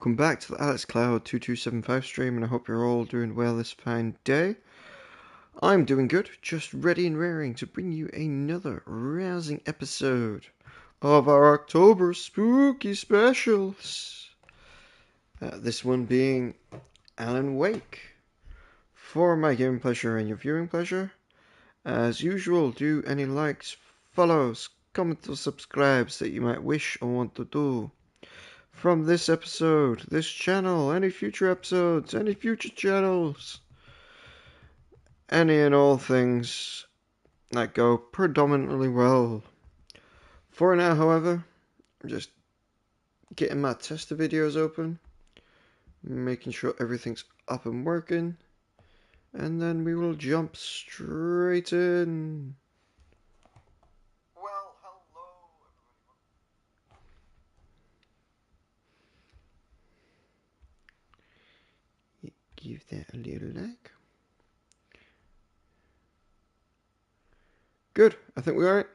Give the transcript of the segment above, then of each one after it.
Welcome back to the AlexCloud2275 stream, and I hope you're all doing well this fine day. I'm doing good, just ready and raring to bring you another rousing episode of our October spooky specials. This one being Alan Wake. For my gaming pleasure and your viewing pleasure, as usual, do any likes, follows, comments or subscribes that you might wish or want to do. From this episode, this channel, any future episodes, any future channels, any and all things that go predominantly well. For now, however, I'm just getting my tester videos open, making sure everything's up and working, and then we will jump straight in. Well, hello everybody. Give that a little like. Good, I think we're alright.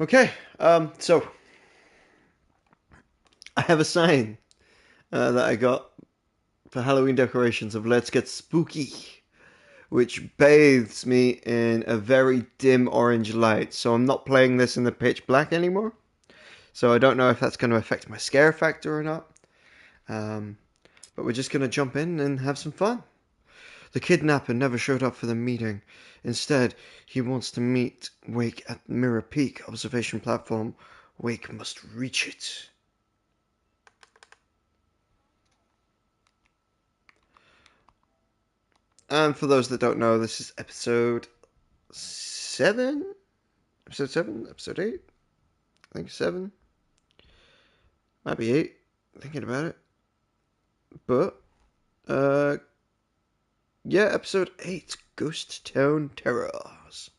Okay, so I have a sign that I got for Halloween decorations of "Let's Get Spooky," which bathes me in a very dim orange light. So I'm not playing this in the pitch black anymore. So I don't know if that's going to affect my scare factor or not. But we're just going to jump in and have some fun. The kidnapper never showed up for the meeting. Instead, he wants to meet Wake at Mirror Peak observation platform. Wake must reach it. And for those that don't know, this is episode 7? Episode 7? Episode 8? I think 7. Might be 8, thinking about it. But, yeah, episode 8, Ghost Town Terrors.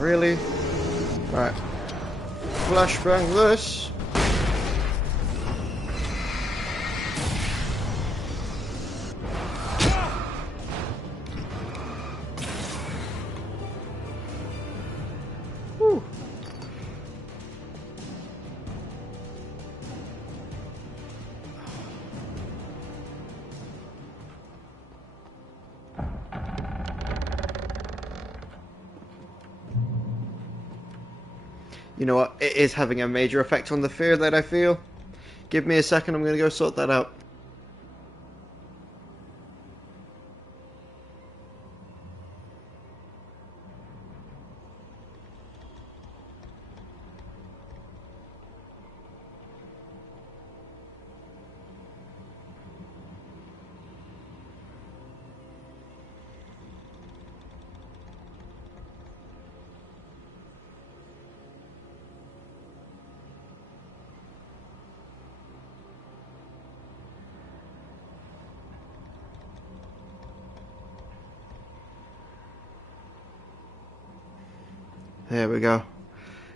Really? Right. Flashbang this. Whew. You know what? It is having a major effect on the fear that I feel. Give me a second, I'm going to go sort that out. There we go.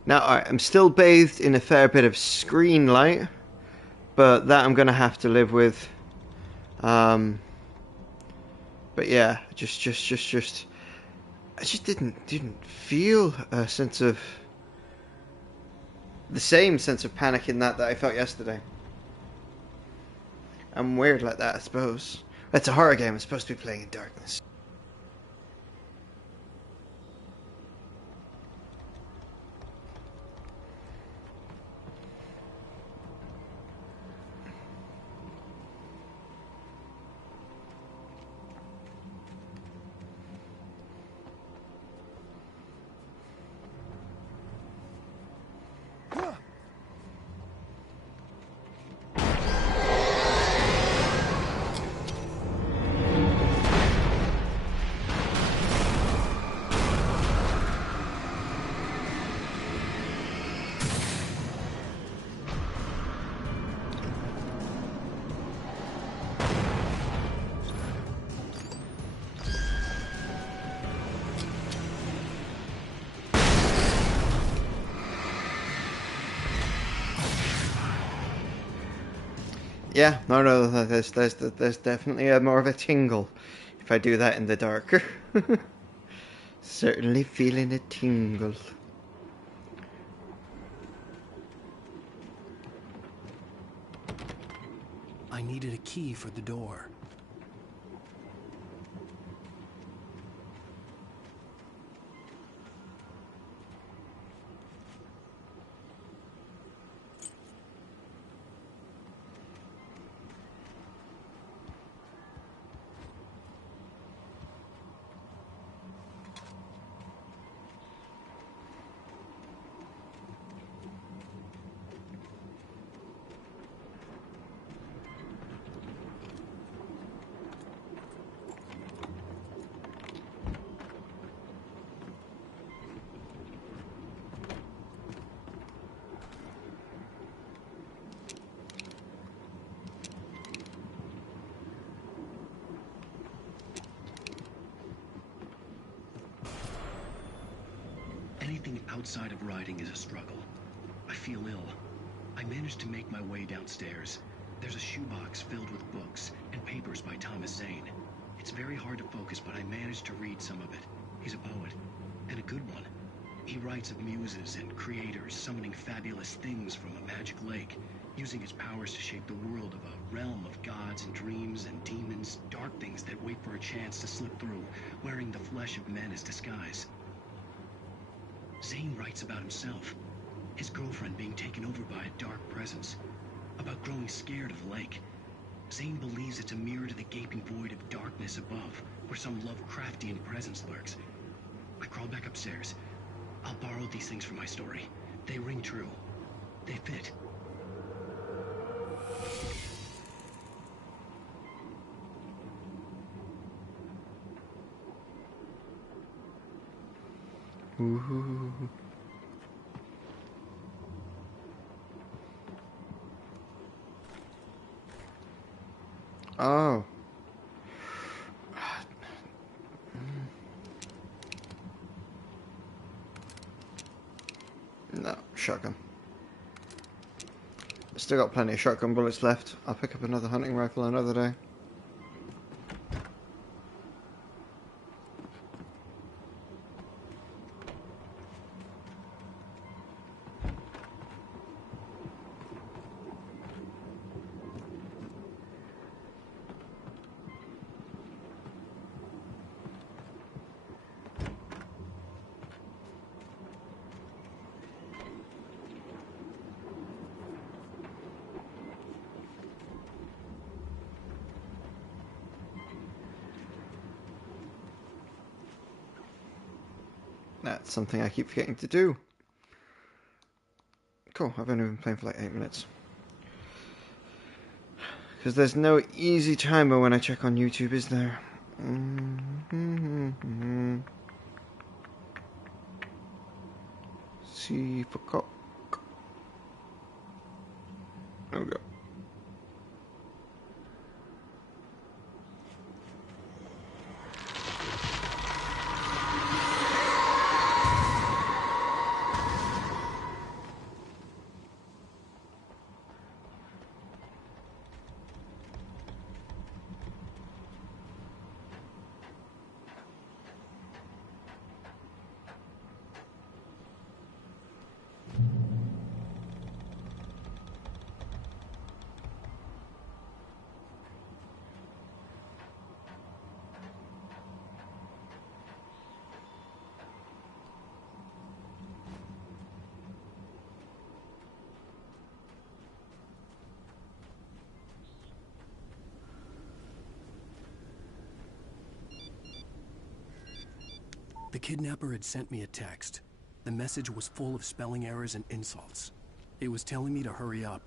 Now, I'm still bathed in a fair bit of screen light, but that I'm going to have to live with. But yeah, I just didn't feel a sense of the same sense of panic in that I felt yesterday. I'm weird like that, I suppose. It's a horror game. I'm supposed to be playing in darkness. Yeah, no, there's definitely more of a tingle if I do that in the dark. Certainly feeling a tingle. I needed a key for the door. Anything outside of writing is a struggle. I feel ill. I managed to make my way downstairs. There's a shoebox filled with books and papers by Thomas Zane. It's very hard to focus, but I managed to read some of it. He's a poet, and a good one. He writes of muses and creators summoning fabulous things from a magic lake, using his powers to shape the world of a realm of gods and dreams and demons, dark things that wait for a chance to slip through, wearing the flesh of men as disguise. Zane writes about himself, his girlfriend being taken over by a dark presence, about growing scared of the lake. Zane believes it's a mirror to the gaping void of darkness above, where some Lovecraftian presence lurks. I crawl back upstairs. I'll borrow these things for my story. They ring true. They fit. Ooh. Oh. No, shotgun. Still got plenty of shotgun bullets left. I'll pick up another hunting rifle another day. That's something I keep forgetting to do. Cool, I've only been playing for like 8 minutes. Because there's no easy timer when I check on YouTube, is there? See for cock. There we go. The kidnapper had sent me a text. The message was full of spelling errors and insults. It was telling me to hurry up.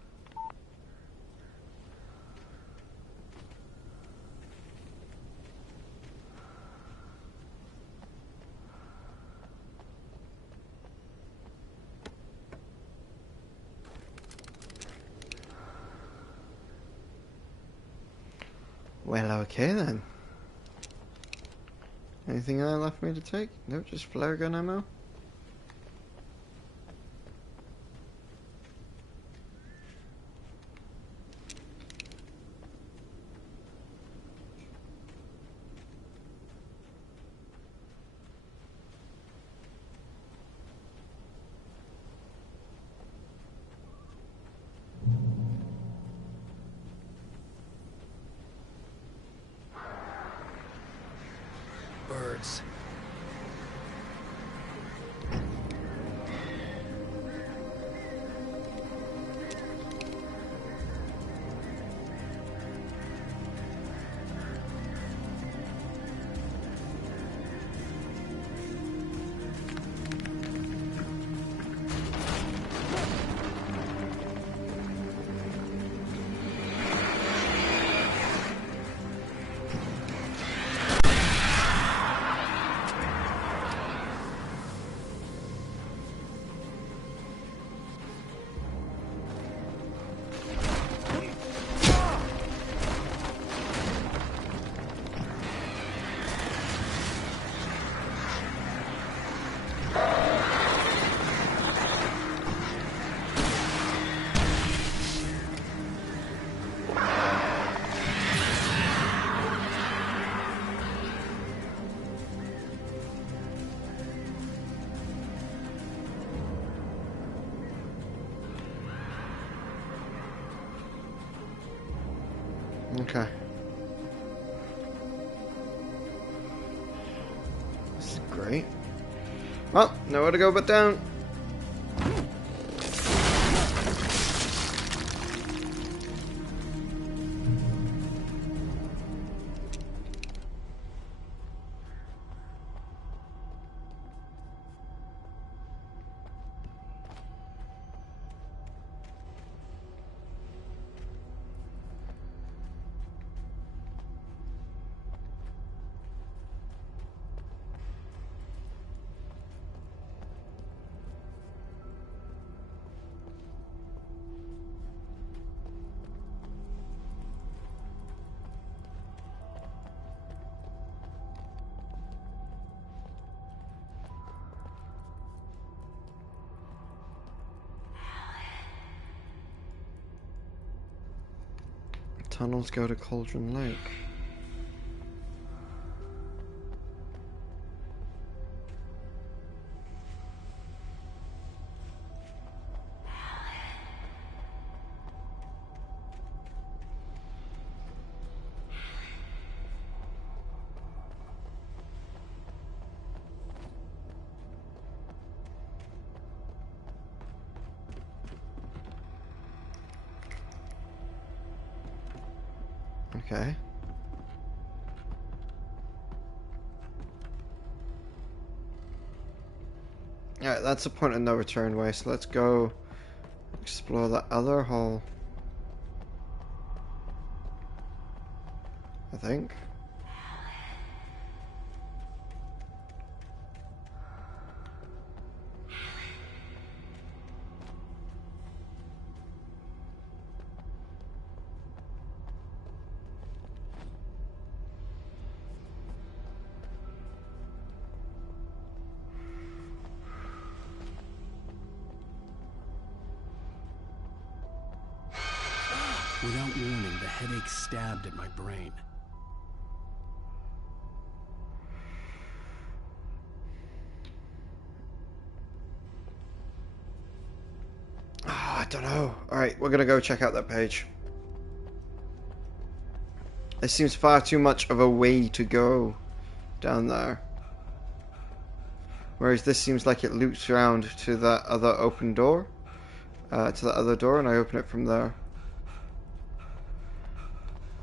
Well, okay then. Anything left for me to take? Nope, just flare gun ammo. hordes. Okay. This is great. Well, nowhere to go but down. Tunnels go to Cauldron Lake. Okay. Alright, that's a point of no return way, so let's go explore that other hole. I think. Without warning, the headache stabbed at my brain. I don't know. Alright, we're gonna go check out that page. It seems far too much of a way to go down there. Whereas this seems like it loops around to that other open door. To that other door, and I open it from there.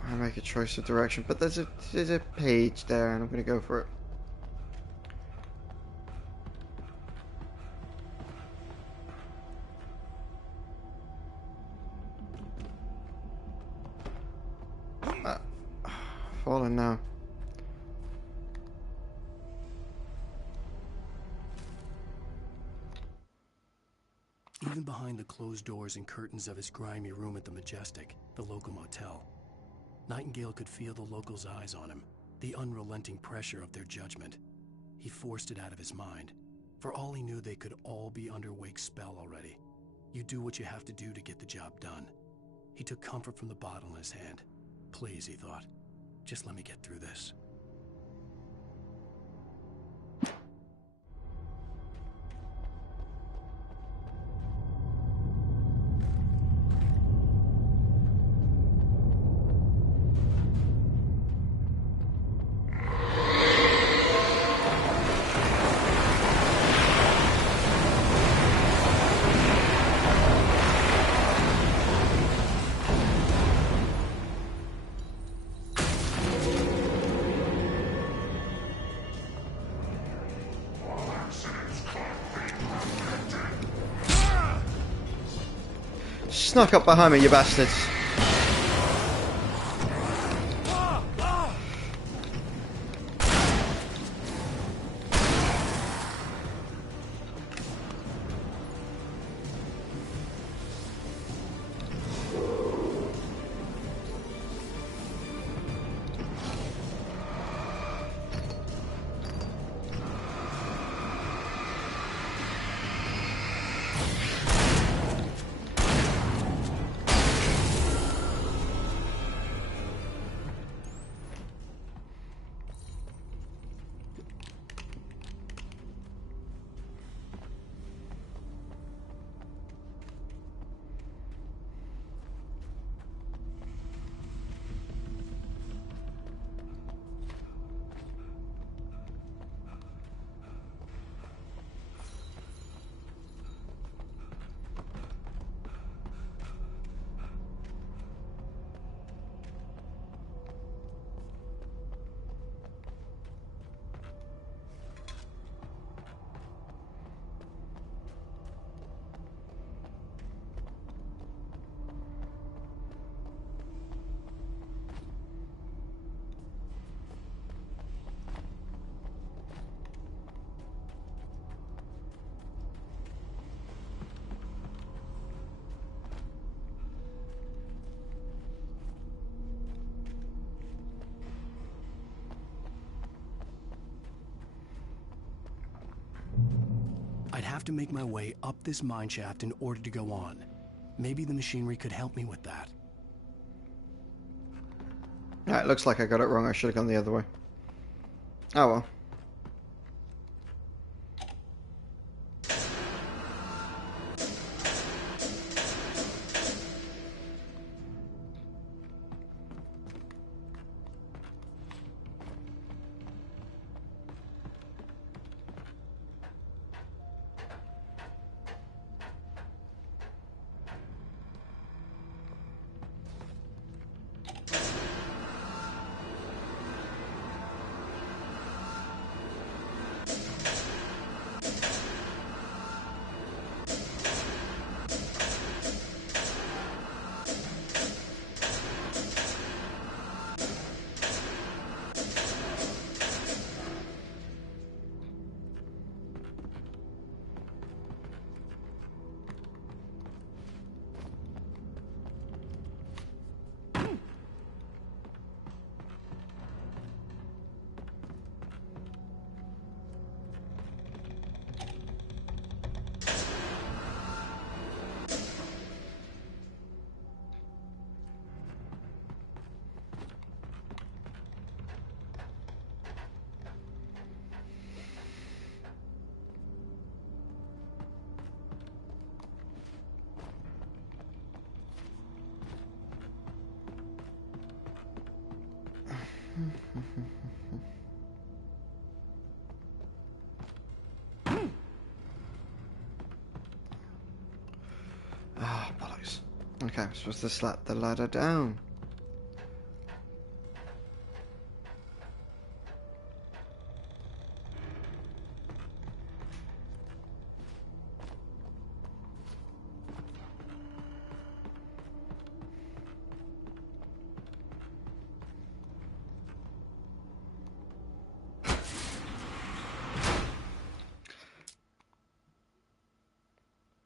I make a choice of direction, but there's a page there, and I'm gonna go for it. Falling now. Even behind the closed doors and curtains of his grimy room at the Majestic, the local motel, Nightingale could feel the locals' eyes on him, the unrelenting pressure of their judgment. He forced it out of his mind. For all he knew, they could all be under Wake's spell already. You do what you have to do to get the job done. He took comfort from the bottle in his hand. Please, he thought, just let me get through this. snuck up behind me, you bastards. I'd have to make my way up this mineshaft in order to go on. Maybe the machinery could help me with that. It looks like I got it wrong. I should have gone the other way. Oh well. Ah, bollocks. Okay, I'm supposed to slap the ladder down.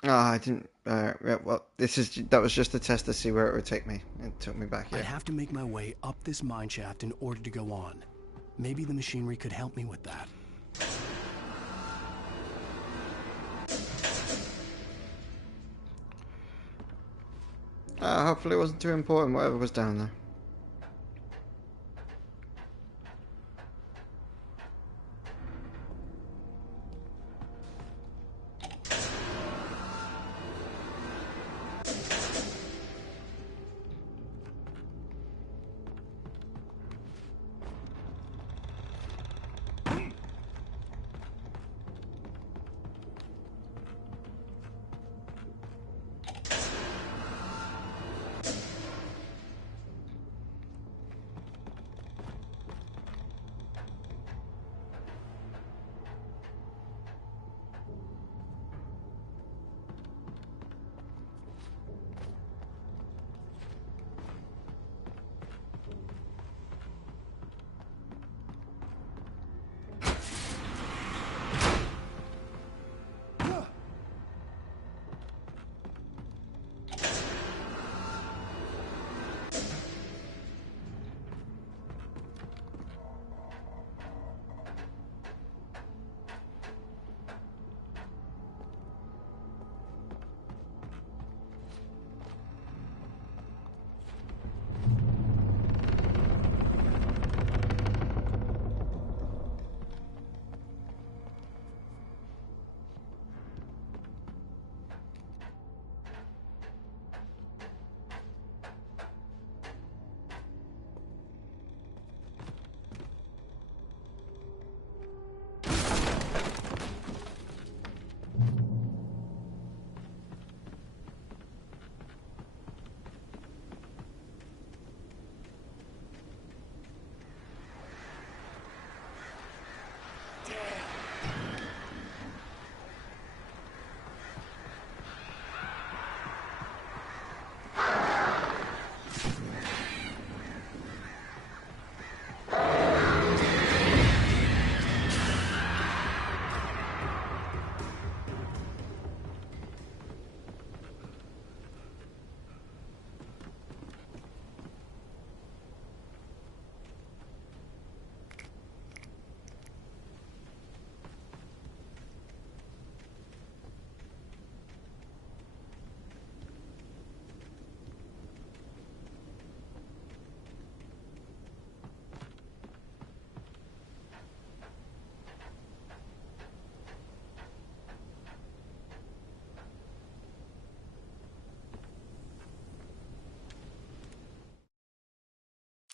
Ah, I didn't. Yeah, well, that was just a test to see where it would take me. It took me back here. I'd have to make my way up this mineshaft in order to go on. Maybe the machinery could help me with that. Hopefully it wasn't too important, whatever was down there.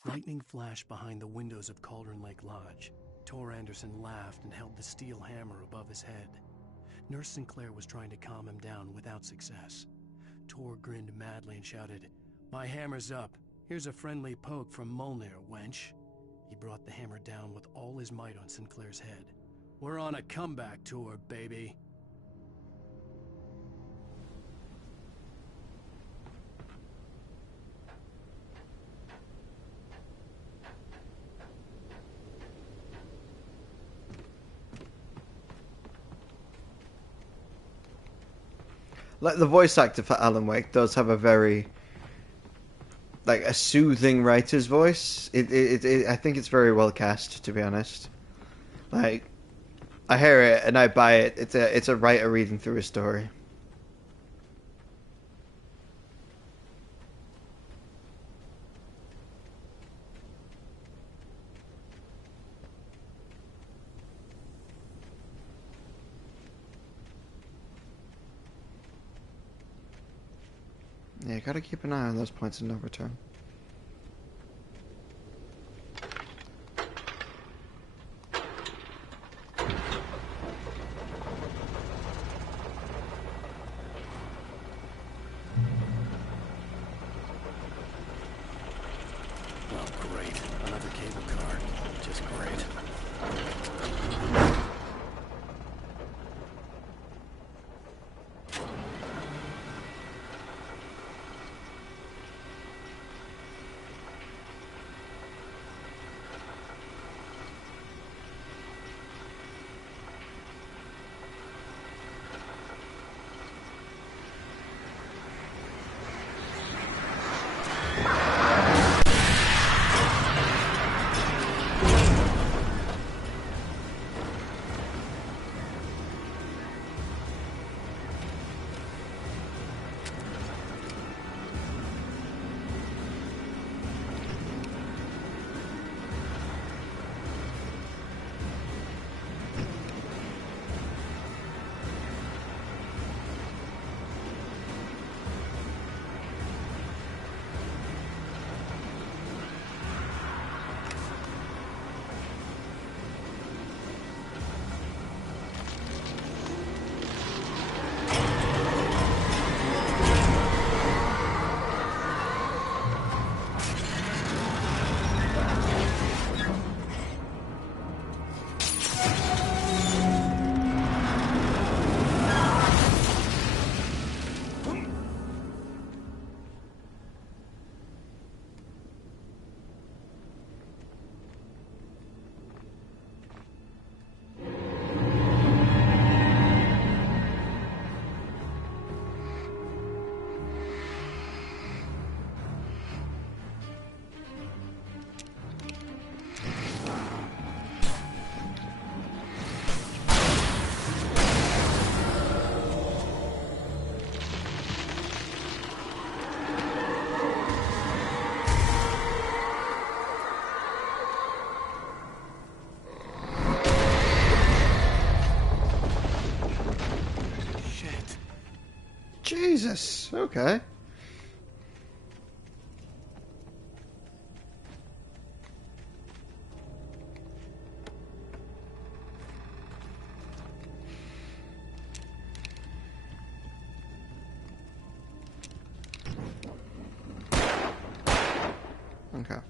Lightning flashed behind the windows of Cauldron Lake Lodge. Tor Anderson laughed and held the steel hammer above his head. Nurse Sinclair was trying to calm him down without success. Tor grinned madly and shouted, "My hammer's up. Here's a friendly poke from Molnir, wench." He brought the hammer down with all his might on Sinclair's head. "We're on a comeback tour, baby." Like, the voice actor for Alan Wake does have a very, like, a soothing writer's voice. I think it's very well cast, to be honest. Like, I hear it and I buy it. It's a writer reading through a story. Yeah, gotta keep an eye on those points of no return. Oh, great. Another cable car. Just great. Jesus, okay. Okay.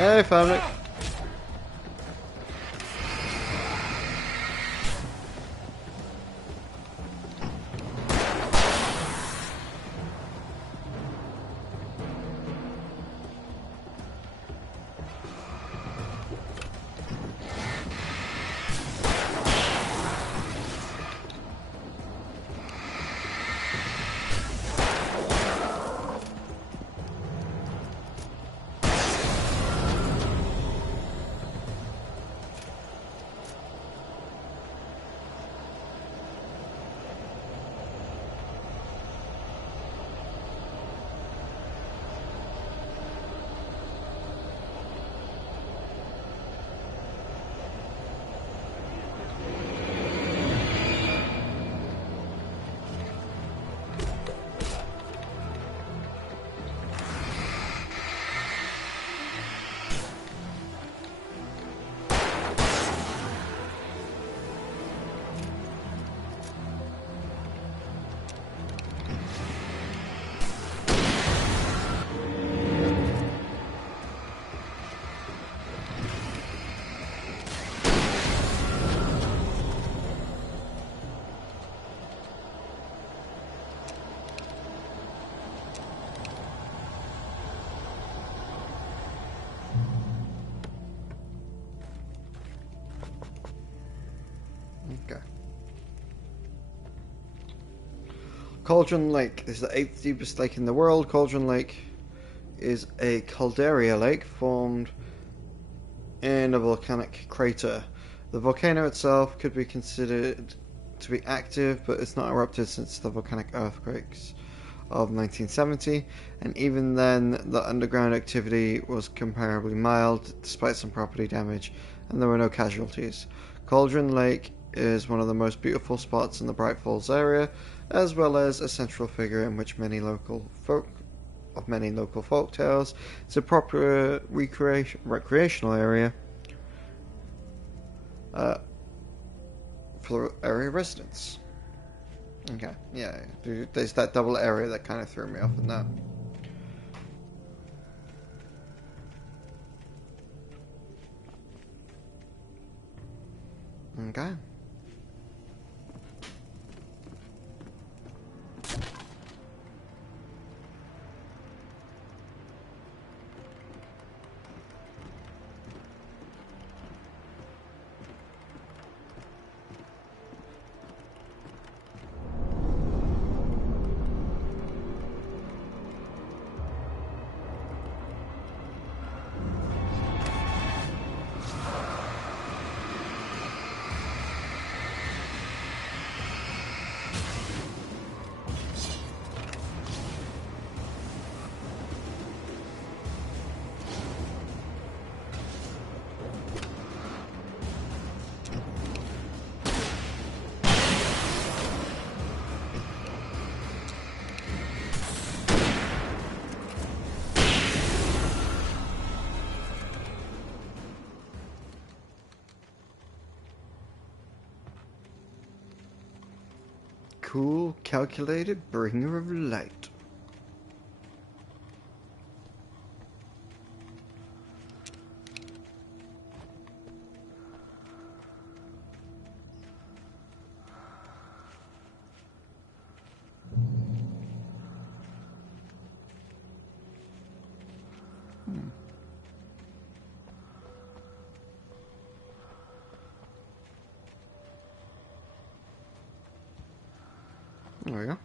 Hey, found it. Okay. Cauldron Lake is the 8th deepest lake in the world. Cauldron Lake is a caldera lake formed in a volcanic crater. The volcano itself could be considered to be active, but it's not erupted since the volcanic earthquakes of 1970, and even then the underground activity was comparably mild despite some property damage, and there were no casualties. Cauldron Lake is one of the most beautiful spots in the Bright Falls area, as well as a central figure in which many local folk tales. It's a proper recreational area for area residents. Okay, yeah, there's that double area that kind of threw me off in that. Okay. Cool, calculated bringer of light. There we go.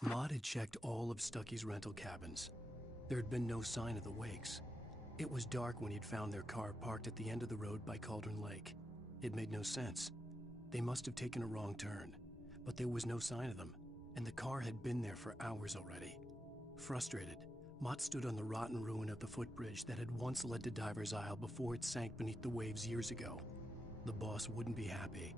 Maud had checked all of Stucky's rental cabins. There had been no sign of the wakes. It was dark when he'd found their car parked at the end of the road by Cauldron Lake. It made no sense. They must have taken a wrong turn, but there was no sign of them, and the car had been there for hours already. Frustrated, Mott stood on the rotten ruin of the footbridge that had once led to Diver's Isle before it sank beneath the waves years ago. The boss wouldn't be happy.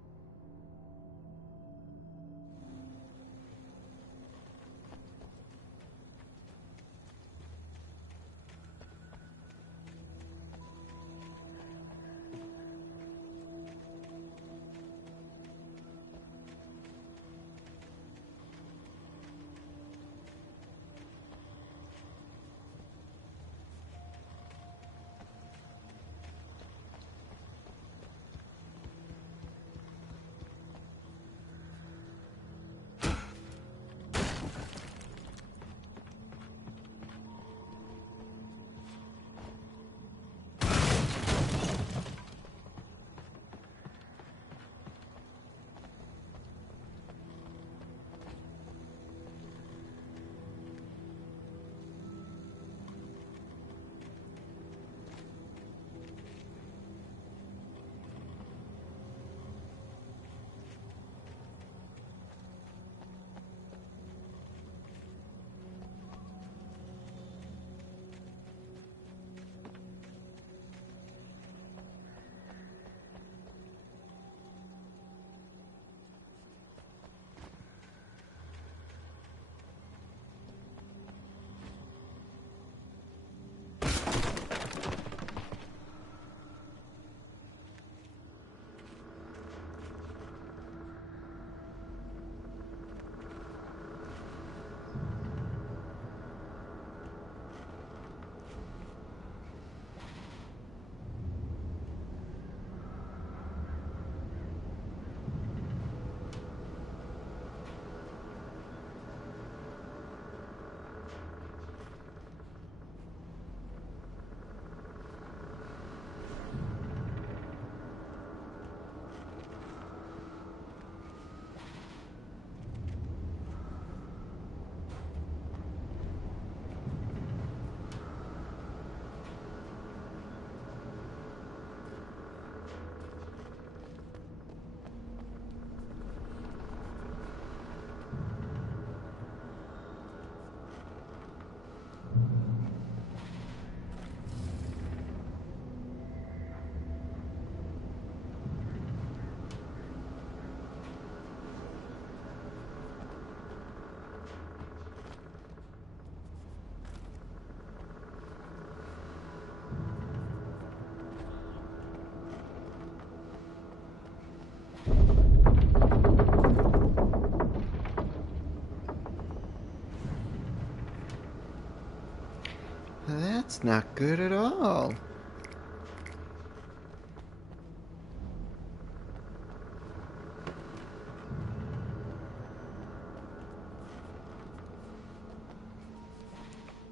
That's not good at all.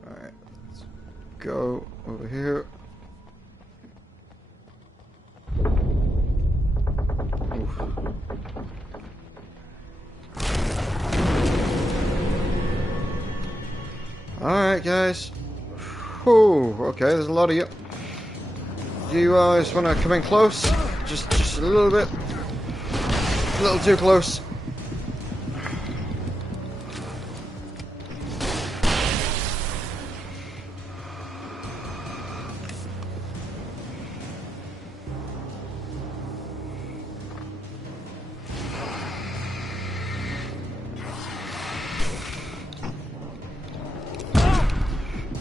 Alright, let's go over here. Oof. Alright, guys. Whew, okay, there's a lot of you. Do you guys want to come in close? Just a little bit. A little too close.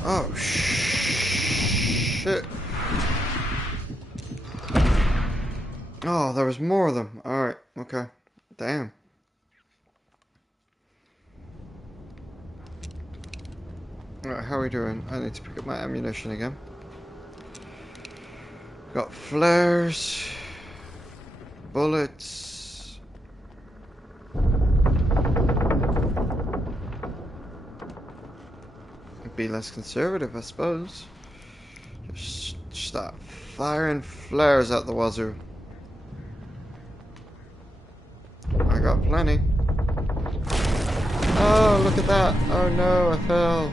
Oh, shit. Oh, there was more of them. Alright, okay. Damn. Alright, how are we doing? I need to pick up my ammunition again. Got flares. Bullets. Be less conservative, I suppose. Just start firing flares at the wazoo. I got plenty. Oh, look at that. Oh no, I fell.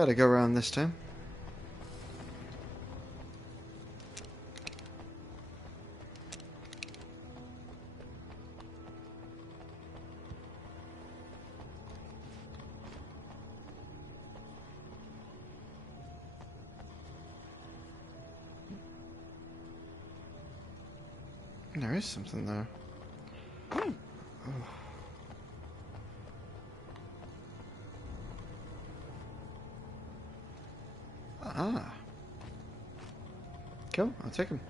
Better go around this time. There is something there. Oh. Ah. Cool, I'll take him.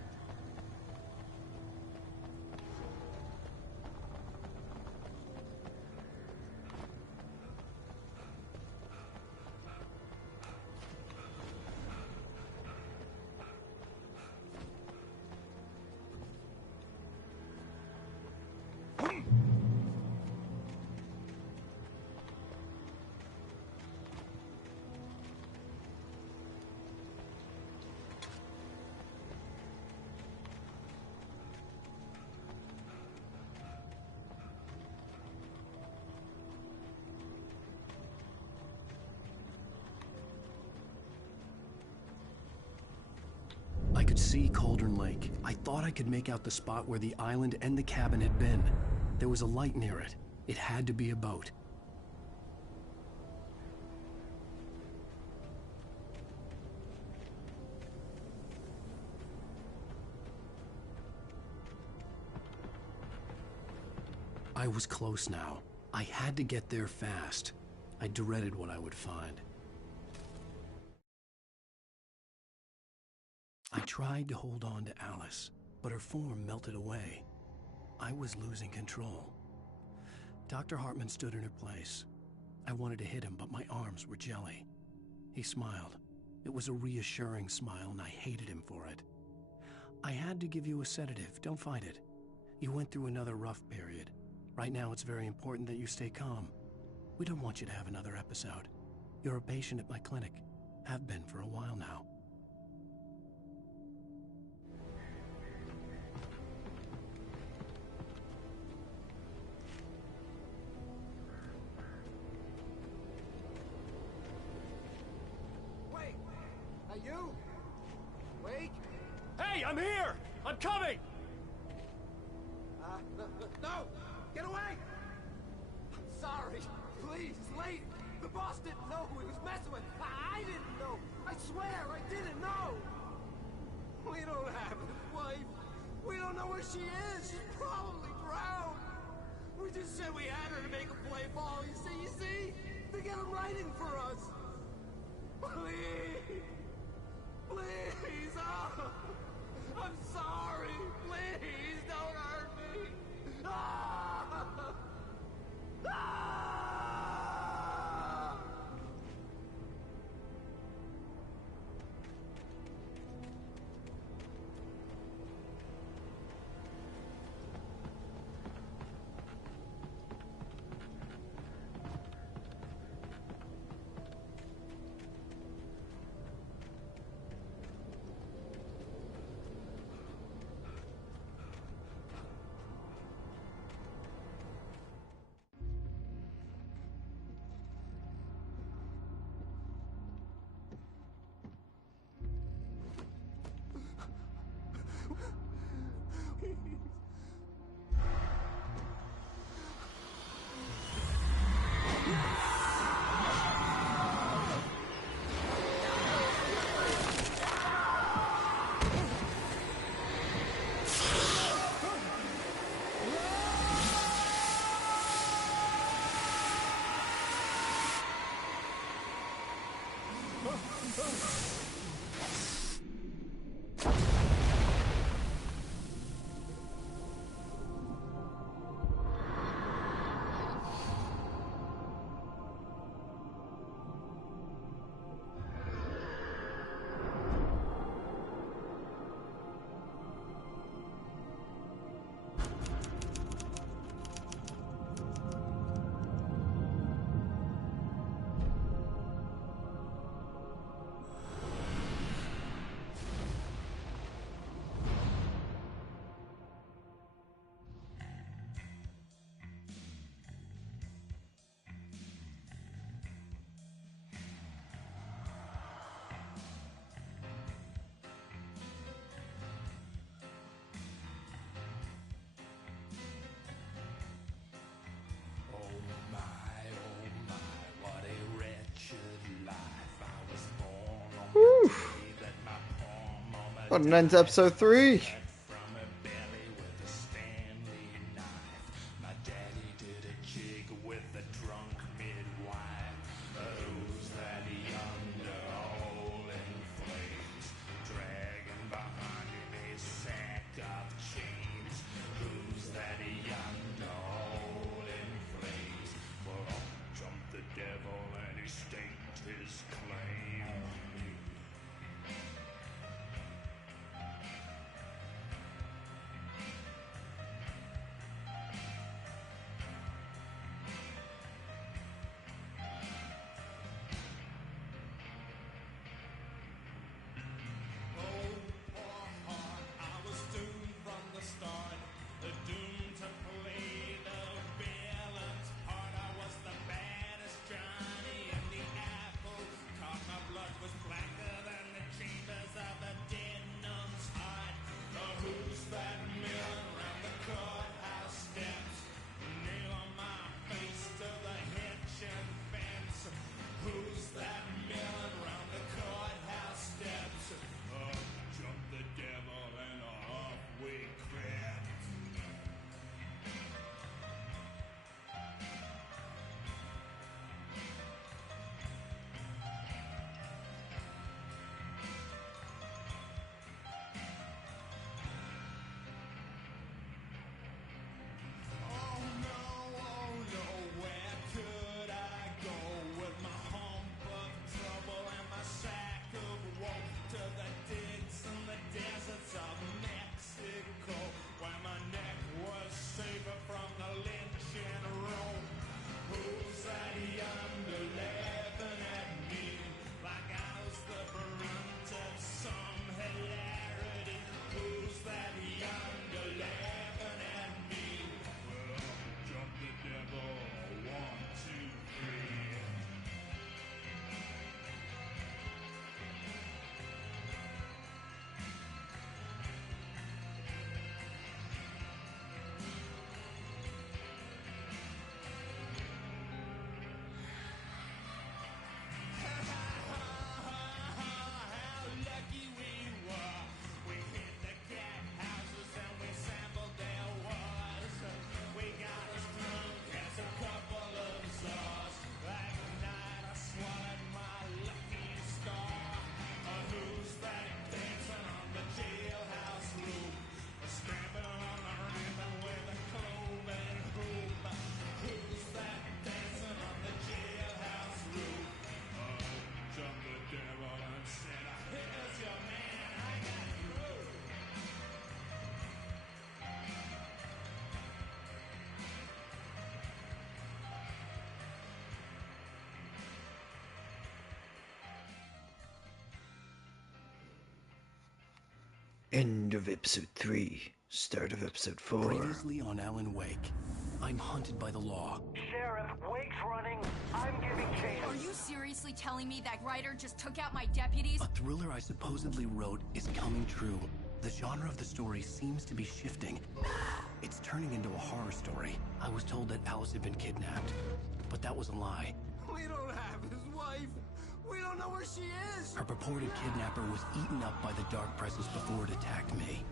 I could see Cauldron Lake. I thought I could make out the spot where the island and the cabin had been. There was a light near it. It had to be a boat. I was close now. I had to get there fast. I dreaded what I would find. I tried to hold on to Alice, but her form melted away. I was losing control. Dr. Hartman stood in her place. I wanted to hit him, but my arms were jelly. He smiled. It was a reassuring smile, and I hated him for it. I had to give you a sedative. Don't fight it. You went through another rough period. Right now, it's very important that you stay calm. We don't want you to have another episode. You're a patient at my clinic. Have been for a while now. You? Wake? Hey, I'm here! I'm coming! No! Get away! I'm sorry. Please, late. The boss didn't know who he was messing with. I didn't know. I swear, I didn't know. We don't have his wife. We don't know where she is. She's probably drowned. We just said we had her to make a play ball. You see? To get him writing for us. Please. Please, oh, I'm sorry. Please, don't hurt me. Ah! Ah! That ends episode 3. End of episode 3. Start of episode 4. Previously on Alan Wake, I'm hunted by the law. Sheriff, Wake's running. I'm giving chase. Are you seriously telling me that writer just took out my deputies? A thriller I supposedly wrote is coming true. The genre of the story seems to be shifting. It's turning into a horror story. I was told that Alice had been kidnapped, but that was a lie. We don't have his wife. We don't know where she is. Her purported kidnapper was eaten up by the dark presence before it attacked me.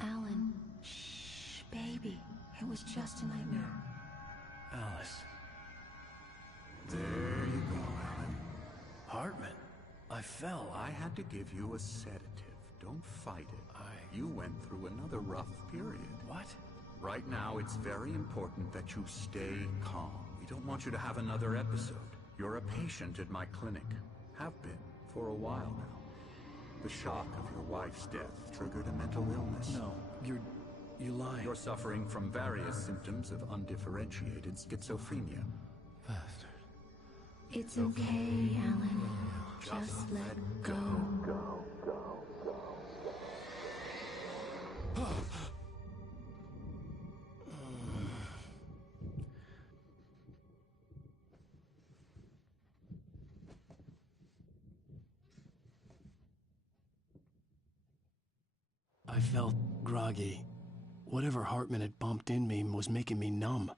Alan, shh, baby. It was just a nightmare. Alice. There you go, Alan. Hartman. I fell. I had to give you a sedative. Don't fight it. You went through another rough period. What? Right now, it's very important that you stay calm. We don't want you to have another episode. You're a patient at my clinic. Have been for a while now. The shock of your wife's death triggered a mental illness. No, you're lying. You're suffering from various symptoms of undifferentiated schizophrenia. Bastard. It's okay, Alan. Just let go. I felt groggy. Whatever Hartman had bumped in me was making me numb.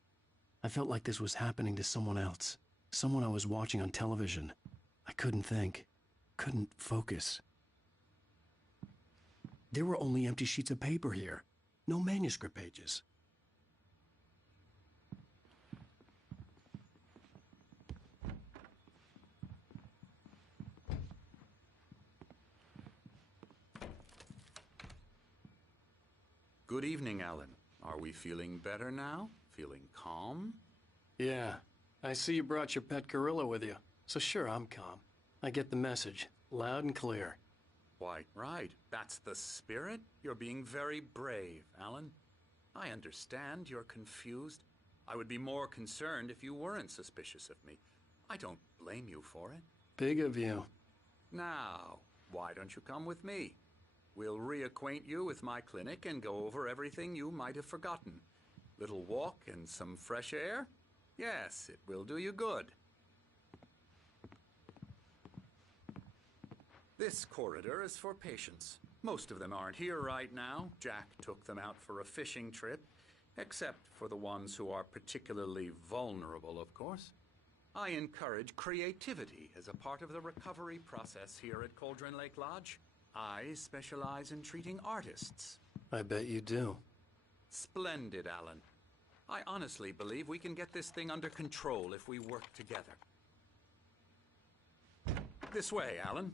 I felt like this was happening to someone else. Someone I was watching on television. I couldn't think. Couldn't focus. There were only empty sheets of paper here. No manuscript pages. Good evening, Alan. Are we feeling better now? Feeling calm? Yeah. I see you brought your pet gorilla with you. So sure, I'm calm. I get the message. Loud and clear. Why, right. That's the spirit. You're being very brave, Alan. I understand you're confused. I would be more concerned if you weren't suspicious of me. I don't blame you for it. Big of you. Now, why don't you come with me? We'll reacquaint you with my clinic and go over everything you might have forgotten. Little walk and some fresh air? Yes, it will do you good. This corridor is for patients. Most of them aren't here right now. Jack took them out for a fishing trip, except for the ones who are particularly vulnerable, of course. I encourage creativity as a part of the recovery process here at Cauldron Lake Lodge. I specialize in treating artists. I bet you do. Splendid, Alan. I honestly believe we can get this thing under control if we work together. This way, Alan.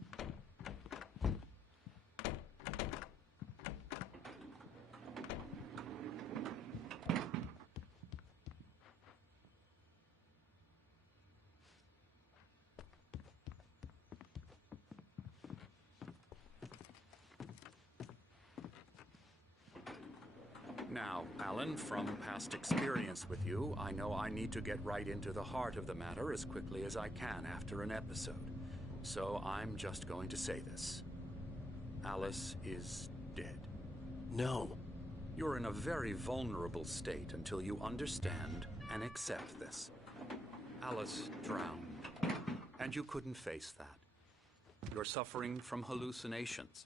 Now, Alan, from past experience with you, I know I need to get right into the heart of the matter as quickly as I can after an episode. So I'm just going to say this. Alice is dead. No. You're in a very vulnerable state until you understand and accept this. Alice drowned, and you couldn't face that. You're suffering from hallucinations,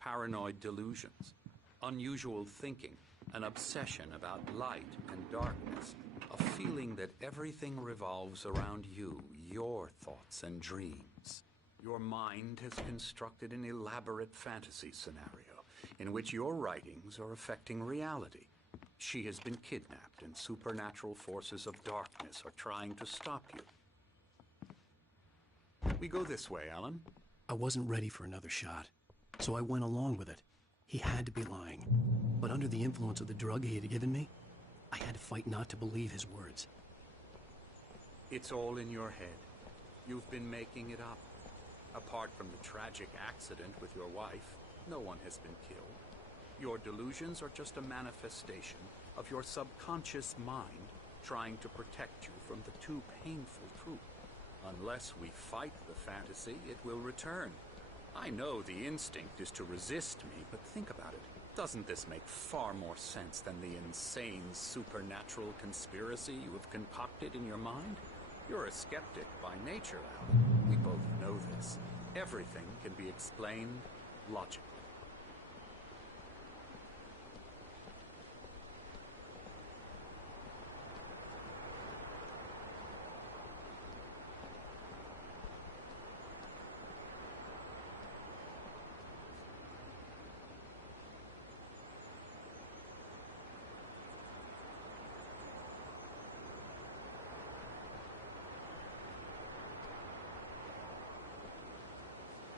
paranoid delusions, unusual thinking, an obsession about light and darkness, a feeling that everything revolves around you, your thoughts and dreams. Your mind has constructed an elaborate fantasy scenario in which your writings are affecting reality. She has been kidnapped and supernatural forces of darkness are trying to stop you. We go this way, Alan. I wasn't ready for another shot, so I went along with it. He had to be lying. But under the influence of the drug he had given me, I had to fight not to believe his words. It's all in your head. You've been making it up. Apart from the tragic accident with your wife, no one has been killed. Your delusions are just a manifestation of your subconscious mind trying to protect you from the too painful truth. Unless we fight the fantasy, it will return. I know the instinct is to resist me, but think about it. Doesn't this make far more sense than the insane supernatural conspiracy you have concocted in your mind? You're a skeptic by nature, Alan. We both know this. Everything can be explained logically.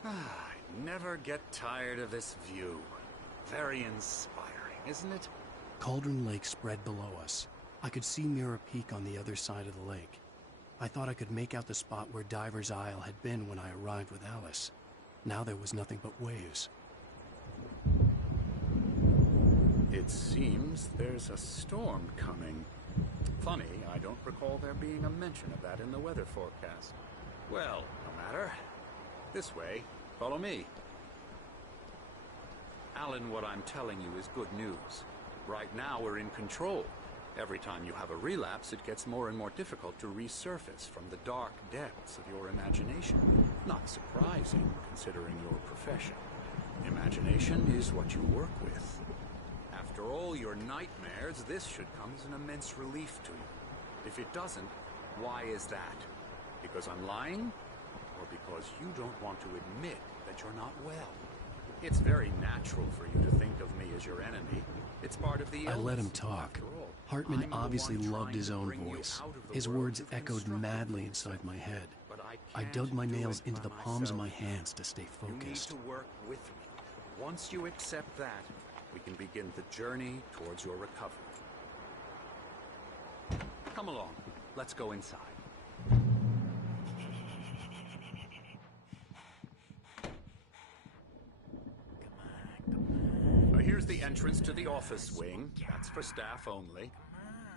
I never get tired of this view. Very inspiring, isn't it? Cauldron Lake spread below us. I could see Mirror Peak on the other side of the lake. I thought I could make out the spot where Diver's Isle had been when I arrived with Alice. Now there was nothing but waves. It seems there's a storm coming. Funny, I don't recall there being a mention of that in the weather forecast. Well, no matter. This way. Follow me. Alan, what I'm telling you is good news. Right now we're in control. Every time you have a relapse, it gets more and more difficult to resurface from the dark depths of your imagination. Not surprising, considering your profession. Imagination is what you work with. After all your nightmares, this should come as an immense relief to you. If it doesn't, why is that? Because I'm lying? Or because you don't want to admit that you're not well? It's very natural for you to think of me as your enemy. It's part of the illness. I let him talk. Hartman obviously loved his own voice. His words echoed madly inside my head. I dug my nails into the palms of my hands to stay focused. You need to work with me. Once you accept that, we can begin the journey towards your recovery. Come along. Let's go inside. Here's the entrance to the office wing. That's for staff only.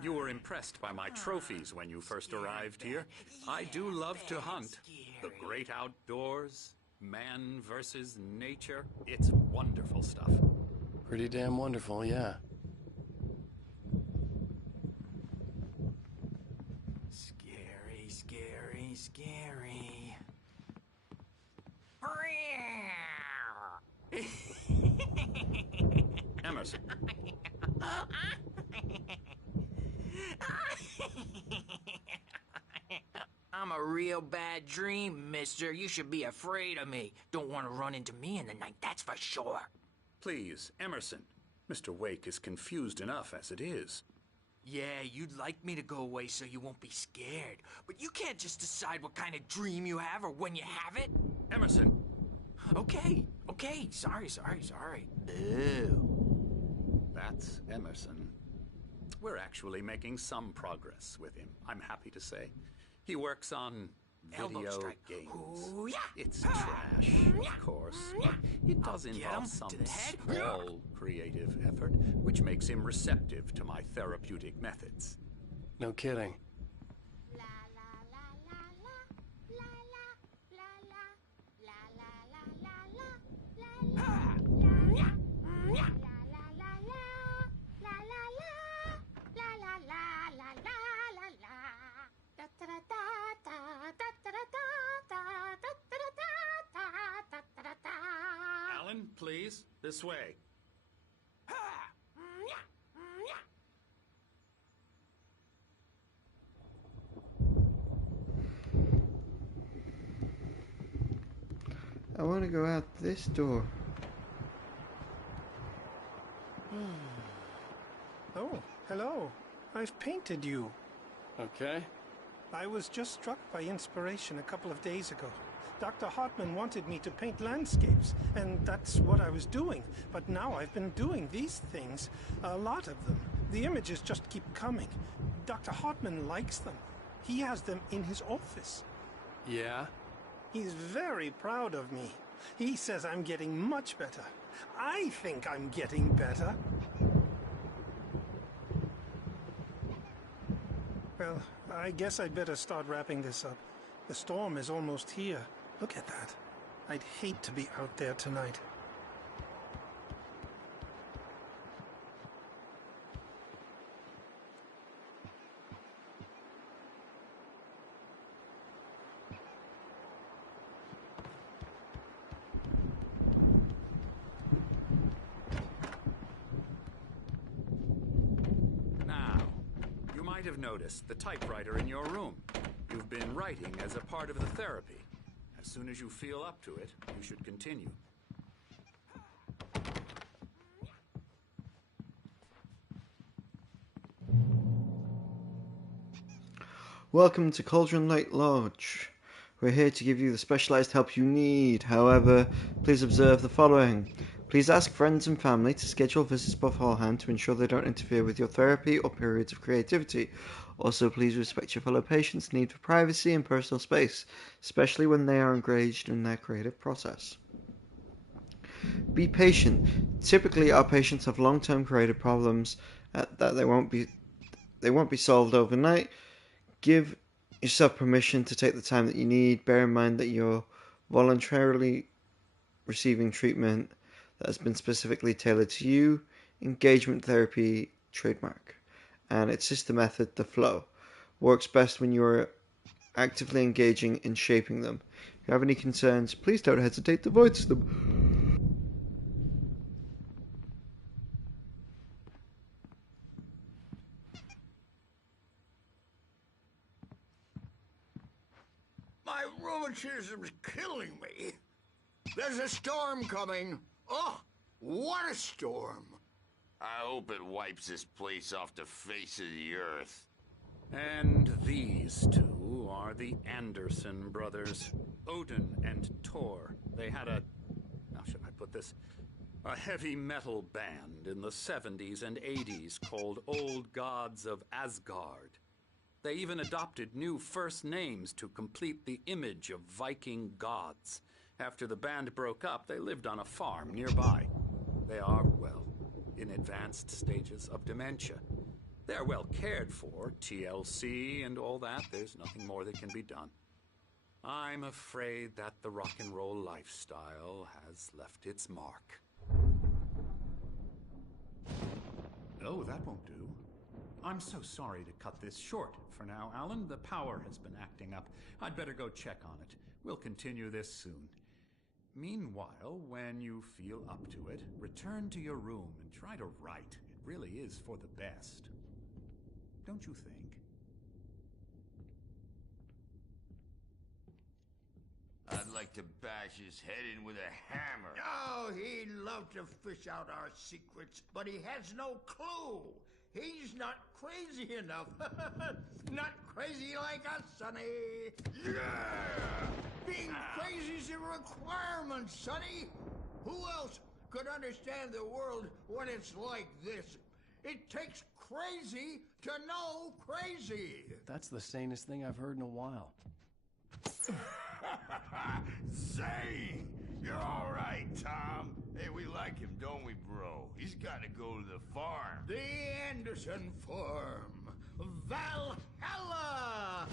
You were impressed by my trophies when you first arrived here. I do love to hunt. The great outdoors, man versus nature. It's wonderful stuff. Pretty damn wonderful, yeah. Scary, scary, scary. Emerson. I'm a real bad dream, mister. You should be afraid of me. Don't want to run into me in the night, that's for sure. Please, Emerson. Mr. Wake is confused enough as it is. Yeah, you'd like me to go away so you won't be scared. But you can't just decide what kind of dream you have or when you have it. Emerson! Okay. Sorry. Ew. That's Emerson. We're actually making some progress with him, I'm happy to say. He works on video games. Ooh, yeah. It's trash, of course, but it does involve some small creative effort, which makes him receptive to my therapeutic methods. No kidding. Alan, please, this way. I want to go out this door. Oh, hello. I've painted you. Okay. I was just struck by inspiration a couple of days ago. Dr. Hartman wanted me to paint landscapes, and that's what I was doing. But now I've been doing these things, a lot of them. The images just keep coming. Dr. Hartman likes them. He has them in his office. Yeah? He's very proud of me. He says I'm getting much better. I think I'm getting better. Well, I guess I'd better start wrapping this up. The storm is almost here. Look at that. I'd hate to be out there tonight. Now, you might have noticed the typewriter in your room. You've been writing as a part of the therapy. As soon as you feel up to it, you should continue. Welcome to Cauldron Lake Lodge. We're here to give you the specialized help you need. However, please observe the following. Please ask friends and family to schedule visits beforehand to ensure they don't interfere with your therapy or periods of creativity. Also, please respect your fellow patients' need for privacy and personal space, especially when they are engaged in their creative process. Be patient. Typically, our patients have long-term creative problems that they won't be solved overnight. Give yourself permission to take the time that you need. Bear in mind that you're voluntarily receiving treatment that has been specifically tailored to you. Engagement therapy trademark. And its sister method, the flow, works best when you are actively engaging in shaping them. If you have any concerns, please don't hesitate to voice them. rheumatism's killing me. There's a storm coming. Oh, what a storm. I hope it wipes this place off the face of the earth. And these two are the Anderson brothers, Odin and Thor. They had how should I put this? A heavy metal band in the 70s and 80s called Old Gods of Asgard. They even adopted new first names to complete the image of Viking gods. After the band broke up, they lived on a farm nearby. They are, well, in advanced stages of dementia. They're well cared for, TLC and all that. There's nothing more that can be done. I'm afraid that the rock and roll lifestyle has left its mark. Oh, that won't do. I'm so sorry to cut this short for now, Alan. The power has been acting up. I'd better go check on it. We'll continue this soon. Meanwhile, when you feel up to it, return to your room and try to write. It really is for the best. Don't you think? I'd like to bash his head in with a hammer. Oh, he'd love to fish out our secrets, but he has no clue. He's not crazy enough. Not crazy like us, Sonny. Yeah! Being crazy's a requirement, Sonny. Who else could understand the world when it's like this? It takes crazy to know crazy. That's the sanest thing I've heard in a while. Zane! You're all right, Tom. Hey, we like him, don't we, bro? He's got to go to the farm. The Anderson farm. Valhalla!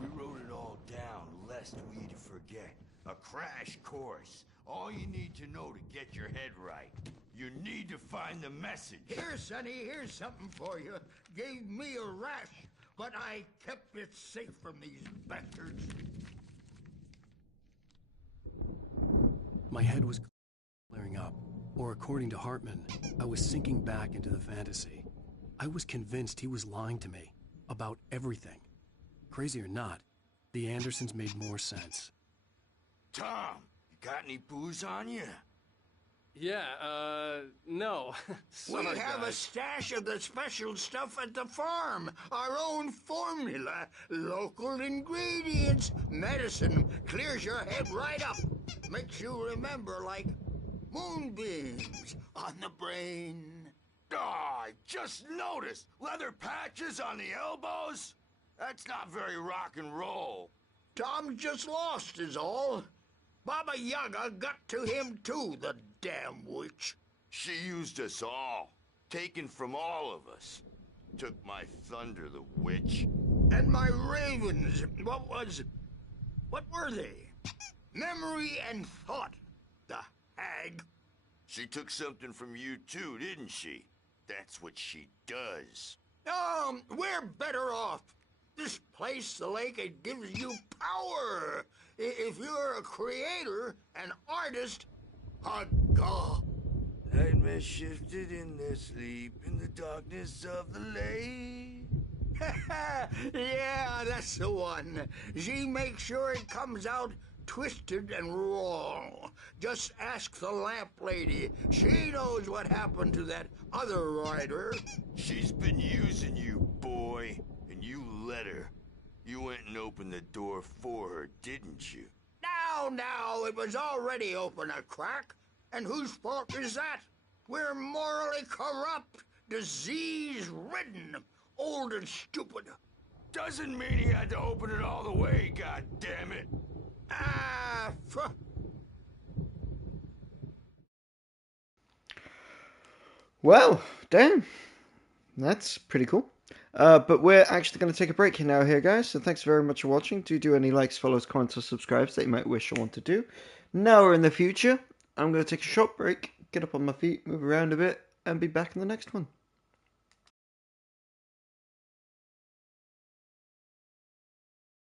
We wrote it all down, lest we forget. A crash course. All you need to know to get your head right. You need to find the message. Here, Sonny, here's something for you. Gave me a rash, but I kept it safe from these bastards. My head was clearing up, or according to Hartman, I was sinking back into the fantasy. I was convinced he was lying to me about everything. Crazy or not, the Andersons made more sense. Tom, you got any booze on you? Yeah, no. We Sorry, have a guys. stash of the special stuff at the farm. Our own formula. Local ingredients. Medicine clears your head right up. Makes you remember like moonbeams on the brain. Oh, I just noticed. Leather patches on the elbows? That's not very rock and roll. Tom just lost is all. Baba Yaga got to him too, the damn witch. She used us all. Taken from all of us. Took my thunder, the witch. And my ravens. What were they? Memory and thought. The hag. She took something from you too, didn't she? That's what she does. We're better off. This place, the lake, it gives you power. If you're a creator, an artist, a god. Nightmares shifted in their sleep in the darkness of the lake. Yeah, that's the one. She makes sure it comes out twisted and wrong. Just ask the lamp lady. She knows what happened to that other writer. She's been using you, boy, and you let her. You went and opened the door for her, didn't you? Now, it was already open a crack. And whose fault is that? We're morally corrupt, disease-ridden, old and stupid. Doesn't mean he had to open it all the way, goddammit. Well, damn. That's pretty cool. But we're actually going to take a break here, guys. So thanks very much for watching. Do any likes, follows, comments, or subscribes that you might wish or want to do. Now or in the future, I'm going to take a short break, get up on my feet, move around a bit, and be back in the next one.